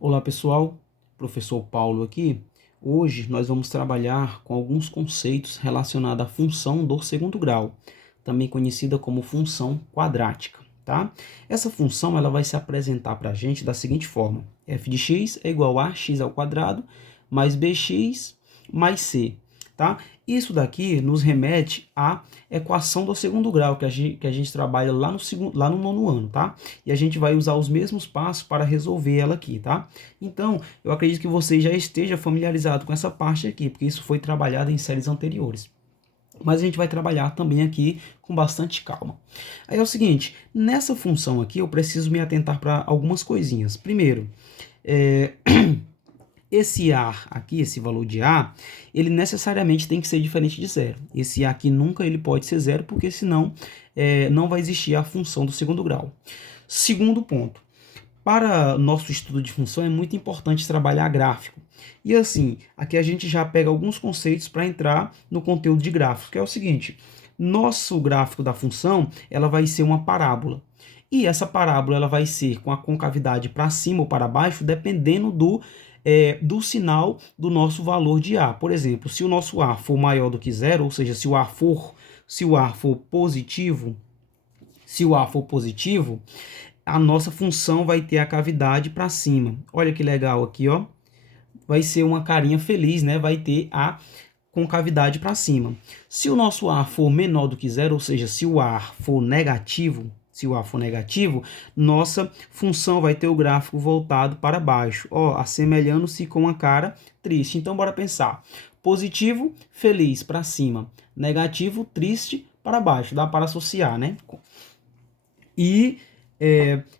Olá pessoal, professor Paulo aqui. Hoje nós vamos trabalhar com alguns conceitos relacionados à função do segundo grau, também conhecida como função quadrática, tá? Essa função ela vai se apresentar para a gente da seguinte forma: f de x é igual a x ao quadrado mais bx mais c, tá? Isso daqui nos remete à equação do segundo grau que a gente trabalha lá no nono ano, tá? E a gente vai usar os mesmos passos para resolver ela aqui, tá? Então, eu acredito que você já esteja familiarizado com essa parte aqui, porque isso foi trabalhado em séries anteriores. Mas a gente vai trabalhar também aqui com bastante calma. Aí é o seguinte, nessa função aqui eu preciso me atentar para algumas coisinhas. Primeiro, é, esse A aqui, esse valor de A, ele necessariamente tem que ser diferente de zero. Esse A aqui nunca ele pode ser zero, porque senão não vai existir a função do segundo grau. Segundo ponto, para nosso estudo de função é muito importante trabalhar gráfico. E assim, aqui a gente já pega alguns conceitos para entrar no conteúdo de gráfico, que é o seguinte: nosso gráfico da função, ela vai ser uma parábola. E essa parábola ela vai ser com a concavidade para cima ou para baixo, dependendo do sinal do nosso valor de A. Por exemplo, se o nosso A for maior do que zero, ou seja, se o A for positivo, a nossa função vai ter a cavidade para cima. Olha que legal aqui, ó. Vai ser uma carinha feliz, né? Vai ter a concavidade para cima. Se o nosso A for menor do que zero, ou seja, se o A for negativo, nossa função vai ter o gráfico voltado para baixo, ó, assemelhando-se com uma cara triste. Então, bora pensar. Positivo, feliz para cima. Negativo, triste para baixo. Dá para associar, né? E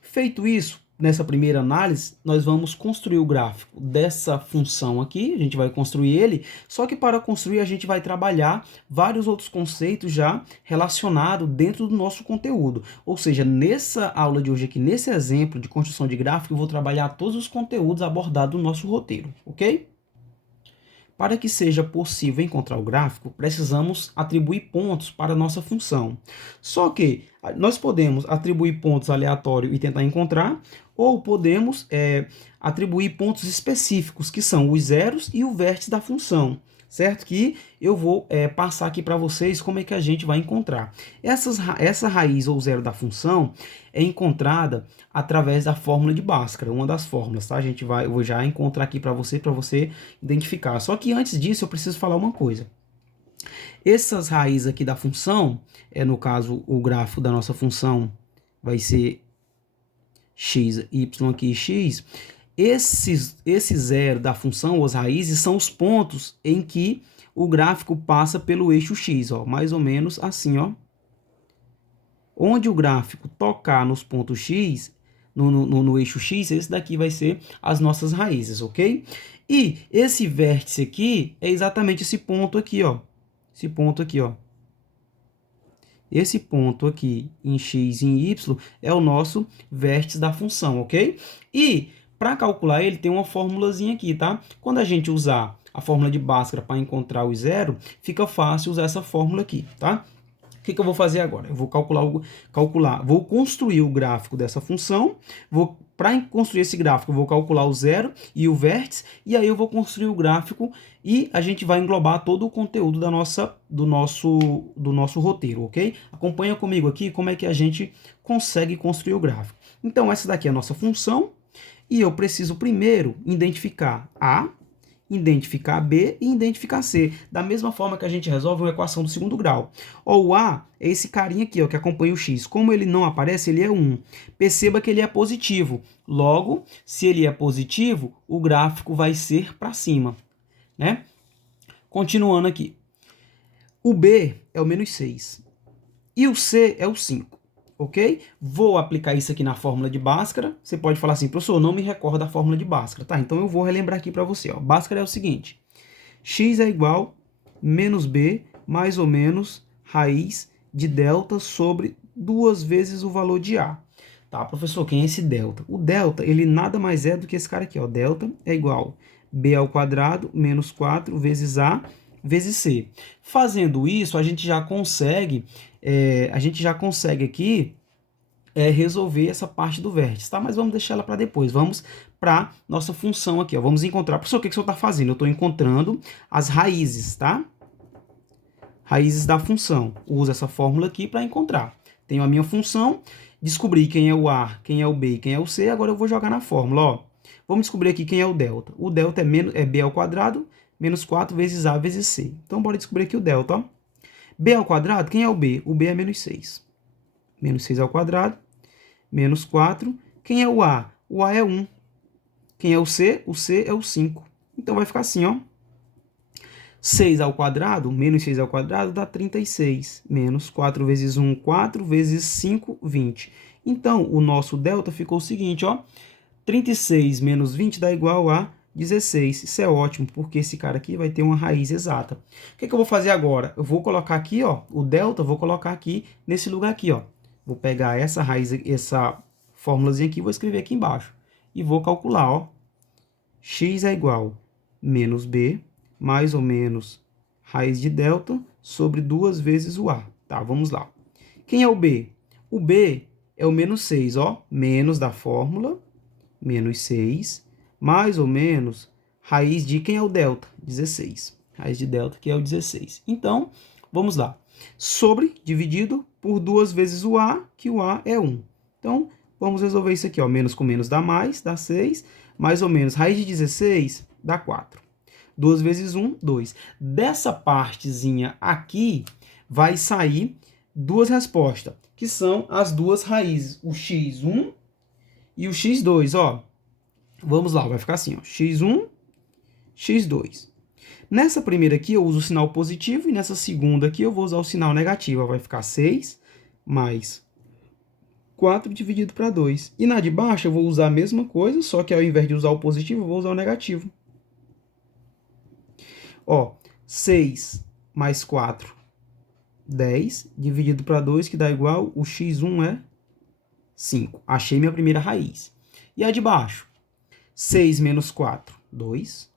feito isso, nessa primeira análise, nós vamos construir o gráfico dessa função aqui, a gente vai construir ele, só que para construir a gente vai trabalhar vários outros conceitos já relacionados dentro do nosso conteúdo. Ou seja, nessa aula de hoje aqui, nesse exemplo de construção de gráfico, eu vou trabalhar todos os conteúdos abordados no nosso roteiro, ok? Para que seja possível encontrar o gráfico, precisamos atribuir pontos para a nossa função. Só que nós podemos atribuir pontos aleatórios e tentar encontrar, ou podemos atribuir pontos específicos, que são os zeros e o vértice da função, certo? Que eu vou passar aqui para vocês como é que a gente vai encontrar. Essa raiz ou zero da função é encontrada através da fórmula de Bhaskara, uma das fórmulas, tá? Eu vou já encontrar aqui para você identificar. Só que antes disso eu preciso falar uma coisa. Essas raízes aqui da função, no caso o gráfico da nossa função vai ser x, y aqui x, esse zero da função, ou as raízes, são os pontos em que o gráfico passa pelo eixo x, ó, mais ou menos assim, ó. Onde o gráfico tocar nos pontos x, no eixo x, esse daqui vai ser as nossas raízes, ok? E esse vértice aqui é exatamente esse ponto aqui, ó. Esse ponto aqui, ó. Esse ponto aqui em x e em y é o nosso vértice da função, ok? E para calcular ele tem uma formulazinha aqui, tá? Quando a gente usar a fórmula de Bhaskara para encontrar o zero, fica fácil usar essa fórmula aqui, tá? O que eu vou fazer agora? Eu vou vou construir o gráfico dessa função, para construir esse gráfico, eu vou calcular o zero e o vértice, e aí eu vou construir o gráfico e a gente vai englobar todo o conteúdo do nosso roteiro, ok? Acompanha comigo aqui como é que a gente consegue construir o gráfico. Então, essa daqui é a nossa função, e eu preciso primeiro identificar A, identificar B e identificar C, da mesma forma que a gente resolve uma equação do segundo grau. Ó, o A é esse carinha aqui, ó, que acompanha o X. Como ele não aparece, ele é 1. Perceba que ele é positivo. Logo, se ele é positivo, o gráfico vai ser para cima, né? Continuando aqui. O B é o menos 6. E o C é o 5. Ok? Vou aplicar isso aqui na fórmula de Bhaskara. Você pode falar assim, professor, não me recordo da fórmula de Bhaskara. Tá, então eu vou relembrar aqui para você. Ó. Bhaskara é o seguinte: x é igual menos b mais ou menos raiz de delta sobre 2 vezes o valor de a. Tá, professor, quem é esse delta? O delta, ele nada mais é do que esse cara aqui, ó. Delta é igual b ao quadrado menos 4 vezes a vezes c. Fazendo isso, a gente já consegue aqui resolver essa parte do vértice, tá? Mas vamos deixar ela para depois. Vamos para nossa função aqui, ó. Vamos encontrar. Professor, o que que o senhor está fazendo? Eu estou encontrando as raízes, tá? Raízes da função. Uso essa fórmula aqui para encontrar. Tenho a minha função, descobri quem é o A, quem é o B e quem é o C. Agora eu vou jogar na fórmula, ó. Vamos descobrir aqui quem é o delta. O delta é B ao quadrado menos 4 vezes A vezes C. Então, bora descobrir aqui o delta, ó. B ao quadrado, quem é o B? O B é menos 6. Menos 6 ao quadrado, menos 4. Quem é o A? O A é 1. Quem é o C? O C é o 5. Então, vai ficar assim, ó. 6 ao quadrado, menos 6 ao quadrado, dá 36. Menos 4 vezes 1, 4, vezes 5, 20. Então, o nosso delta ficou o seguinte, ó. 36 menos 20 dá igual a 16. Isso é ótimo, porque esse cara aqui vai ter uma raiz exata. O que que eu vou fazer agora? Eu vou colocar aqui, ó, o delta, vou colocar aqui nesse lugar aqui, ó. Vou pegar essa raiz, essa fórmulazinha aqui, vou escrever aqui embaixo. E vou calcular, ó. X é igual a menos B, mais ou menos raiz de delta, sobre 2 vezes o A. Tá, vamos lá. Quem é o B? O B é o menos 6, ó. Menos da fórmula, menos 6, mais ou menos raiz de quem é o delta? 16. Raiz de delta, que é o 16. Então, vamos lá. Sobre, dividido por 2 vezes o A, que o A é 1. Então, vamos resolver isso aqui, ó. Menos com menos dá mais, dá 6. Mais ou menos, raiz de 16 dá 4. 2 vezes 1, 2. Dessa partezinha aqui, vai sair duas respostas, que são as duas raízes, o x1 e o x2, ó. Vamos lá, vai ficar assim, ó, x1, x2. Nessa primeira aqui eu uso o sinal positivo e nessa segunda aqui eu vou usar o sinal negativo. Vai ficar 6 mais 4 dividido para 2. E na de baixo eu vou usar a mesma coisa, só que ao invés de usar o positivo, eu vou usar o negativo. Ó, 6 mais 4, 10, dividido para 2, que dá igual, o x1 é 5. Achei minha primeira raiz. E a de baixo? 6 menos 4, 2.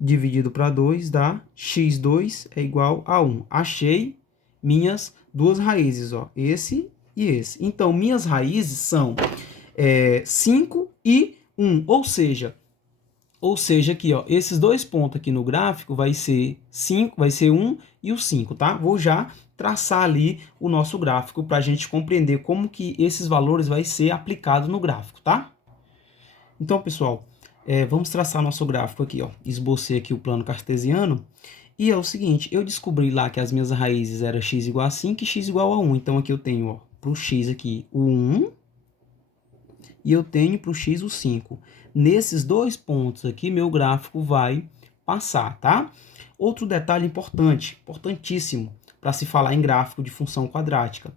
Dividido para 2 dá x2 é igual a 1. Achei minhas duas raízes, ó, esse e esse. Então, minhas raízes são 5 e 1, ou seja, aqui, ó, esses dois pontos aqui no gráfico vai ser 5, vai ser 1 e o 5, tá? Vou já traçar ali o nosso gráfico para a gente compreender como que esses valores vai ser aplicado no gráfico, tá? Então, pessoal, vamos traçar nosso gráfico aqui, ó. Esbocei aqui o plano cartesiano. E é o seguinte, eu descobri lá que as minhas raízes eram x igual a 5 e x igual a 1. Então, aqui eu tenho, ó, para o x aqui o 1 e eu tenho para o x o 5. Nesses dois pontos aqui, meu gráfico vai passar, tá? Outro detalhe importante, importantíssimo, para se falar em gráfico de função quadrática.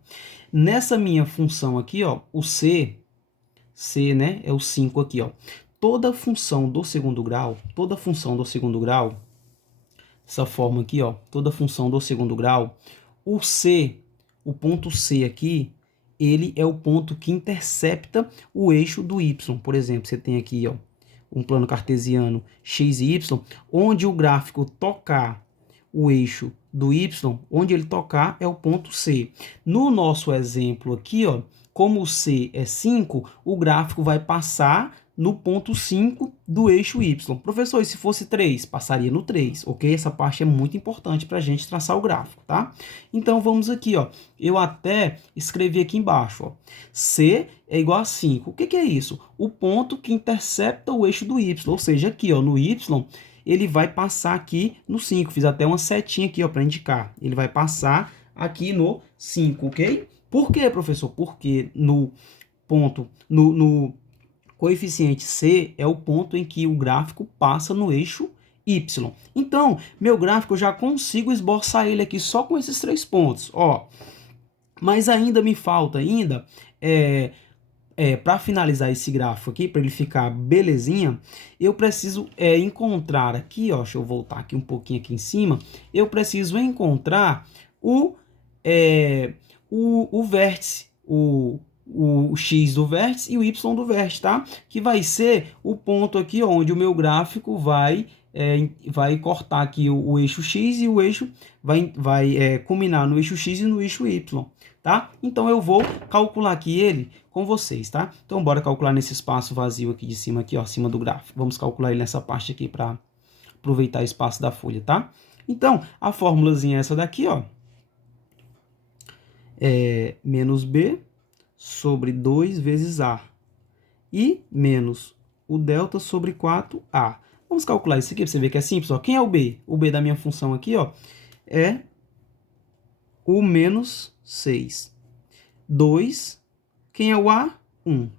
Nessa minha função aqui, ó, o c, né, é o 5 aqui, ó. Toda função do segundo grau, essa forma aqui, ó, toda função do segundo grau, o c, o ponto C aqui, ele é o ponto que intercepta o eixo do y. Por exemplo, você tem aqui, ó, um plano cartesiano x e y, onde o gráfico tocar o eixo do y, onde ele tocar é o ponto C. No nosso exemplo aqui, ó, como o C é 5, o gráfico vai passar no ponto 5 do eixo y. Professor, e se fosse 3? Passaria no 3, ok? Essa parte é muito importante para a gente traçar o gráfico, tá? Então, vamos aqui, ó. Eu até escrevi aqui embaixo, ó. C é igual a 5. O que que é isso? O ponto que intercepta o eixo do y, ou seja, aqui, ó, no y, ele vai passar aqui no 5. Fiz até uma setinha aqui, ó, para indicar. Ele vai passar aqui no 5, ok? Por quê, professor? Porque no ponto, no coeficiente C é o ponto em que o gráfico passa no eixo Y. Então, meu gráfico eu já consigo esboçar ele aqui só com esses 3 pontos, ó. Mas ainda me falta para finalizar esse gráfico aqui, para ele ficar belezinha, eu preciso encontrar aqui, ó, deixa eu voltar aqui um pouquinho aqui em cima, eu preciso encontrar o vértice, o x do vértice e o y do vértice, tá? Que vai ser o ponto aqui onde o meu gráfico vai vai cortar aqui o eixo X e o eixo vai culminar no eixo X e no eixo Y, tá? Então eu vou calcular aqui ele com vocês, tá? Então bora calcular nesse espaço vazio aqui de cima, aqui, ó, acima do gráfico. Vamos calcular ele nessa parte aqui para aproveitar o espaço da folha, tá? Então, a fórmulazinha é essa daqui, ó. É menos B sobre 2 vezes A. E menos o delta sobre 4A. Vamos calcular isso aqui para você ver que é simples, ó. Quem é o B? O B da minha função aqui, ó, é o menos 6. 2. Quem é o A? 1.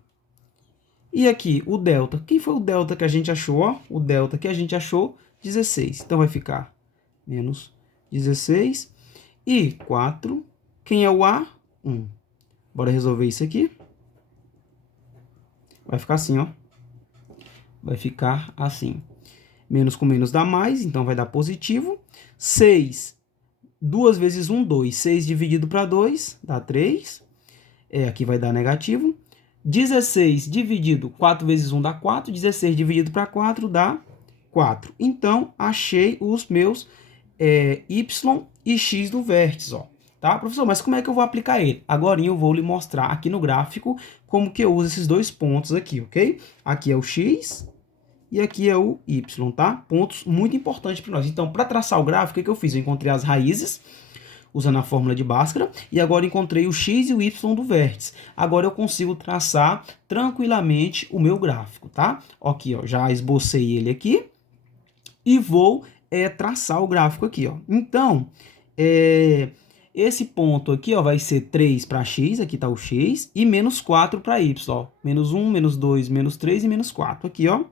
E aqui, o delta. Quem foi o delta que a gente achou? Ó? O delta que a gente achou, 16. Então, vai ficar menos 16. E 4. Quem é o A? 1. Bora resolver isso aqui. Vai ficar assim, ó. Vai ficar assim. Menos com menos dá mais, então vai dar positivo. 6. 2 vezes 1, 2. 6 dividido para 2 dá 3. Aqui vai dar negativo. 16 dividido, 4 vezes 1 dá 4. 16 dividido para 4 dá 4. Então, achei os meus y e x do vértice, ó. Tá, professor? Mas como é que eu vou aplicar ele? Agora eu vou lhe mostrar aqui no gráfico como que eu uso esses dois pontos aqui, ok? Aqui é o x e aqui é o y, tá? Pontos muito importantes para nós. Então, para traçar o gráfico, o que eu fiz? Eu encontrei as raízes, usando a fórmula de Bhaskara, e agora encontrei o x e o y do vértice. Agora eu consigo traçar tranquilamente o meu gráfico, tá? Aqui, ó, já esbocei ele aqui e vou traçar o gráfico aqui, ó. Então, esse ponto aqui, ó, vai ser 3 para x, aqui está o x, e menos 4 para y, ó. Menos 1, menos 2, menos 3 e menos 4. Aqui, ó,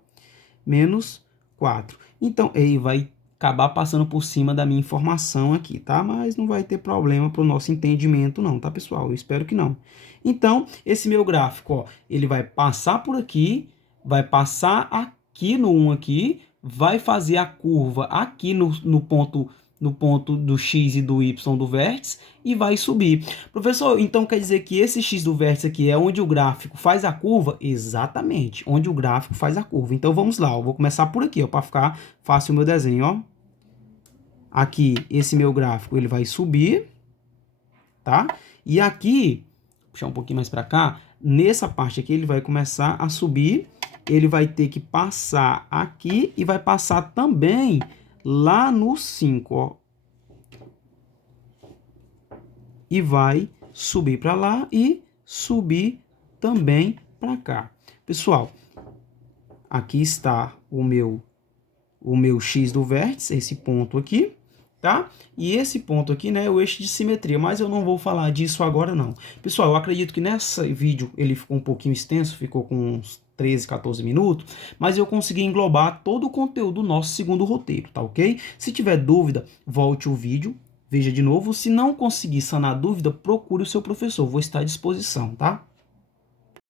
menos 4. Então, ele vai acabar passando por cima da minha informação aqui, tá? Mas não vai ter problema para o nosso entendimento não, tá, pessoal? Eu espero que não. Então, esse meu gráfico, ó, ele vai passar por aqui, vai passar aqui no 1 aqui, vai fazer a curva aqui no ponto do x e do y do vértice e vai subir. Professor, então quer dizer que esse x do vértice aqui é onde o gráfico faz a curva? Exatamente, onde o gráfico faz a curva. Então vamos lá, eu vou começar por aqui, ó, para ficar fácil o meu desenho, ó. Aqui, esse meu gráfico, ele vai subir, tá? E aqui, vou puxar um pouquinho mais para cá, nessa parte aqui ele vai começar a subir, ele vai ter que passar aqui e vai passar também lá no 5, ó. E vai subir para lá e subir também para cá. Pessoal, aqui está o meu x do vértice, esse ponto aqui, tá? E esse ponto aqui, né, é o eixo de simetria, mas eu não vou falar disso agora não. Pessoal, eu acredito que nesse vídeo ele ficou um pouquinho extenso, ficou com uns 13, 14 minutos, mas eu consegui englobar todo o conteúdo do nosso segundo roteiro, tá ok? Se tiver dúvida, volte o vídeo, veja de novo. Se não conseguir sanar a dúvida, procure o seu professor, vou estar à disposição, tá?